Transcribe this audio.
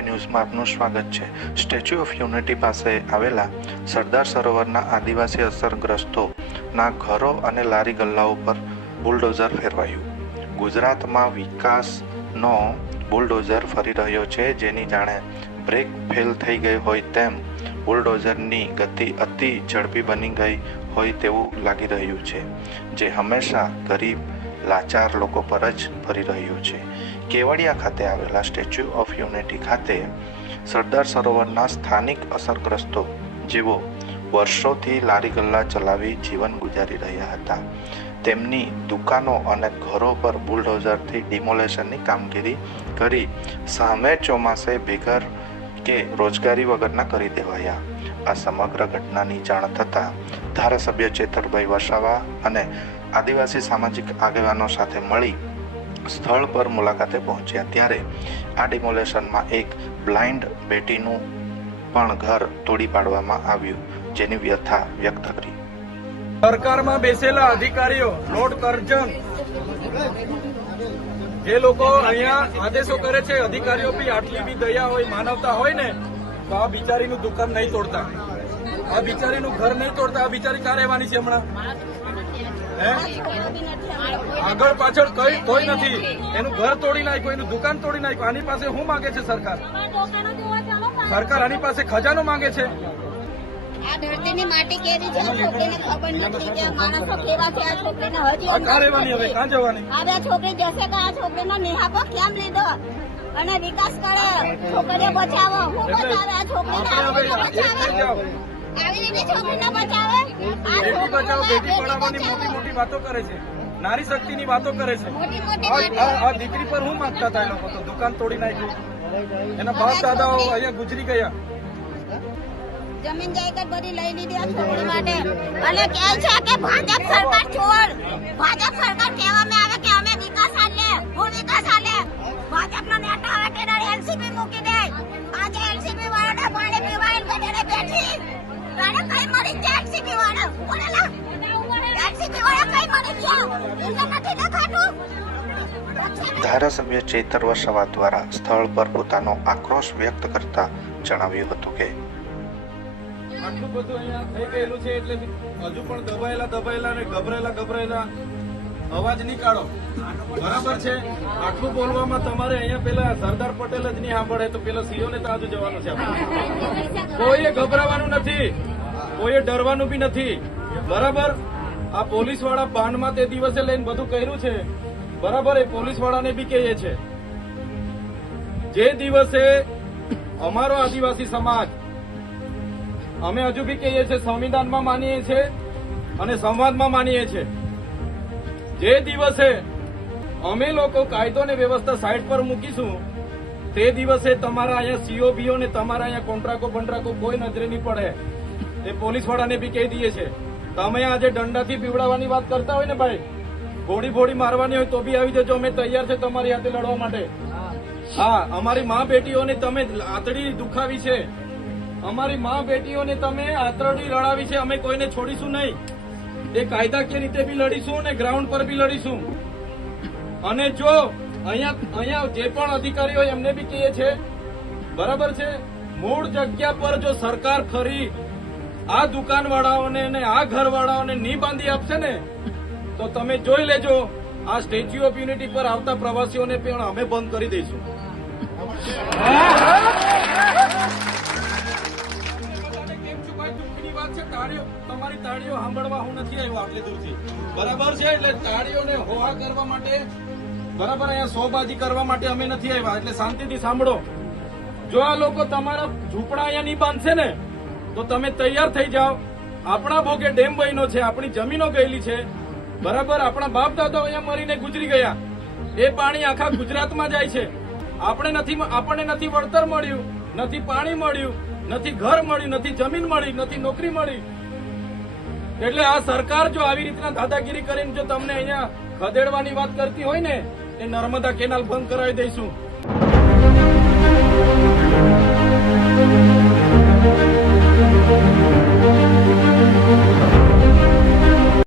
ન્યૂઝમાં આપનું સ્વાગત છે. સ્ટેચ્યુ ઓફ યુનિટી પાસે આવેલા સરદાર સરોવરના આદિવાસી અસરગ્રસ્તોના ઘરો અને લારી ગલ્લાઓ પર બુલડોઝર ફેરવાયું. ગુજરાતમાં વિકાસનો બુલડોઝર ફરી રહ્યો છે, જેની જાણે બ્રેક ફેલ થઈ ગઈ હોય તેમ બુલડોઝરની ગતિ અતિ ઝડપી બની ગઈ હોય તેવું લાગી રહ્યું છે. જે હંમેશા ગરીબ લાચાર લોકો પર જ ફરી રહ્યું છે. કેવડિયા ખાતે આવેલા સ્ટેચ્યુ ઓફ યુનિટી ખાતે સરદાર સરોવરના સ્થાનિક અસરગ્રસ્તો જેઓ વર્ષોથી લારી ગલ્લા ચલાવી જીવન ગુજારી રહ્યા હતા, તેમની દુકાનો અને ઘરો પર બુલડોઝરથી ડિમોલેશનની કામગીરી કરી સામે ચોમાસે ભેગર કે રોજગારી વગરના કરી દેવાયા. આ સમગ્ર ઘટનાની જાણ થતાં ધારાસભ્ય ચેતરભાઈ વસાવા અને આદિવાસી સામાજિક આગેવાનો સાથે મળી સ્થળ પર મુલાકાતે પહોંચ્યા. ત્યારે આ ડિમોલેશનમાં એક બ્લાઇન્ડ બેટીનું પણ ઘર તોડી પાડવામાં આવ્યું, જેની વ્યથા વ્યક્ત કરી. સરકારમાં બેસેલા અધિકારીઓ લોર્ડ કરજન જે લોકો અહીંયા આદેશો કરે છે, અધિકારીઓ બી આટલી બી દયા હોય, માનવતા હોય ને તો આ બિચારીનું દુકાન નહીં તોડતા. આ બિચારીનું ઘર નહીં તોડતા આ બિચારી ક્યાં રહેવાની છે હમણાં? આગળ પાછળ કઈ કોઈ નથી. એનું ઘર તોડી નાખ્યું એનું દુકાન તોડી નાખ્યું. આની પાસે શું માંગે છે સરકાર? સરકાર આની પાસે ખજાનો માંગે છે. આ ધરતીની માટી કેવી છે છોકરીને ખબર નથી કે માણસો કેવા છે આ છોકરીને હજી આ ક્યાં રહેવાની હવે ક્યાં જવાની? હવે આ છોકરી જશે તો આ છોકરીનો નિહાપો કેમ લીધો? અને વિકાસ કરે છોકરીઓ બચાવો. હું બચાવે? આ છોકરીને આપણે હવે આવી રીતે એક થઈ બચાવે. આવી રીતે છોકરીને બચાવે? બેટી બચાવો બેટી પઢાવવાની મોટી મોટી વાતો કરે છે. નારી શક્તિની વાતો કરે છે. આ- દીકરી પર હું માંગતા હતા એ લોકો તો? દુકાન તોડી નાખ્યું એના બાપ દાદાઓ અહીંયા ગુજરી ગયા. જમીન જાયદાદ બધી લઈ લીધી આ છોકરી માટે. અને કહે છે કે ભાજપ સરકાર છોડ. ભાજપ સરકાર કહેવામાં આવે કે અમે વિકાસ આલે, હું વિકાસ આલે. ભાજપનો નેતા આવે કે એલસીબી મૂકી દે. આજે એલસીબી વાળાને પાણી પીવાય બધાને બેઠી. તારે કઈ મળી જાય એલસીબી વાળા? બોલેલા ધારાસભ્ય ચેતર વસાવા દ્વારા સ્થળ પર પોતાનો આક્રોશ વ્યક્ત કરતા જણાવ્યું હતું કે આટલું બધું અહીંયા થઈ ગયેલું છે એટલે હજુ પણ દબાયેલા દબાયેલા અને ગભરાયેલા ગભરાયેલા. અવાજ નહીં કાઢો. બરાબર છે? આટલું બોલવામાં તમારે અહીંયા પેલા સરદાર પટેલ જ નહીં સાંભળે, તો પેલા સીઓ ને તાજુ જવાનું છે કોઈએ ગભરાવાનું નથી, કોઈએ ડરવાનું બી નથી. બરાબર? આ પોલીસવાળા બાંધમાં તે દિવસે લઈને બધું કર્યું છે. બરાબર? એ પોલીસ વાળાને બી કહીએ છે. જે દિવસે અમારો આદિવાસી સમાજ અમે હજુ બી કહીએ છીએ સંવિધાનમાં માનીએ છીએ અને સંવાદમાં માનીએ છીએ. જે દિવસે અમે લોકો કાયદો ને વ્યવસ્થા સાઈડ પર મૂકીશું તે દિવસે તમારા અહીંયા સીઓ બીઓ ને તમારા અહીંયા કોન્ટ્રાકો બંટ્રાકો કોઈ નજરે નહીં પડે. એ પોલીસ વાળાને બી કહી દઈએ છે તમે આજે દંડાથી પીવડાવવાની વાત કરતા હોય ને ભાઈ? ગોળી ફોડી મારવાની હોય તો બી આવી જજો અમે તૈયાર છે તમારી હાથે લડવા માટે. હા અમારી મા બેટીઓને તમે આતડી દુખાવી છે. અમારી મા બેટીઓને તમે આતરડી લડાવી છે, અમે કોઈને છોડીશું નહીં. એ કાયદાકીય રીતે બી લડીશું અને ગ્રાઉન્ડ પર બી લડીશું. અને જો અહીંયા અહીંયા જે પણ અધિકારી હોય એમને બી કહીએ છે, બરાબર છે? મૂળ જગ્યા પર જો સરકાર ખરી, આ દુકાનવાળાઓને અને આ ઘરવાળાઓને નહીં બાંધી આપશે ને, તો તમે જોઈ લેજો, આ સ્ટેચ્યુ ઓફ યુનિટી પર આવતા પ્રવાસીઓને પણ અમે બંધ કરી દઈશું. તાળીઓ તમારી તાળીઓ સાંભળવા હું નથી આવ્યો આટલી દૂરથી. બરાબર છે? એટલે તાળીઓને હોહા કરવા માટે, બરાબર, અહીંયા સોબાજી કરવા માટે અમે નથી આવ્યા. એટલે શાંતિથી સાંભળો. જો આ લોકો તમારા ઝૂંપડા અહીંયા નહીં બાંધશે ને, તો તમે તૈયાર થઈ જાઓ. આપણા ભોગે ડેમ બન્યો છે, આપણી જમીનો ગયેલી છે. બરાબર, આપણા બાપ દાદાઓ અહીંયા મરીને ગુજરી ગયા. એ પાણી આખા ગુજરાતમાં જાય છે. આપણે નથી આપણને નથી વળતર મળ્યું, નથી પાણી મળ્યું. નથી ઘર મળ્યું નથી જમીન મળી, નથી નોકરી મળી. એટલે આ સરકાર જો આવી રીતના દાદાગીરી કરીને જો તમને અહીંયા ખદેડવાની વાત કરતી હોય ને, એ નર્મદા કેનાલ બંધ કરાવી દઈશું.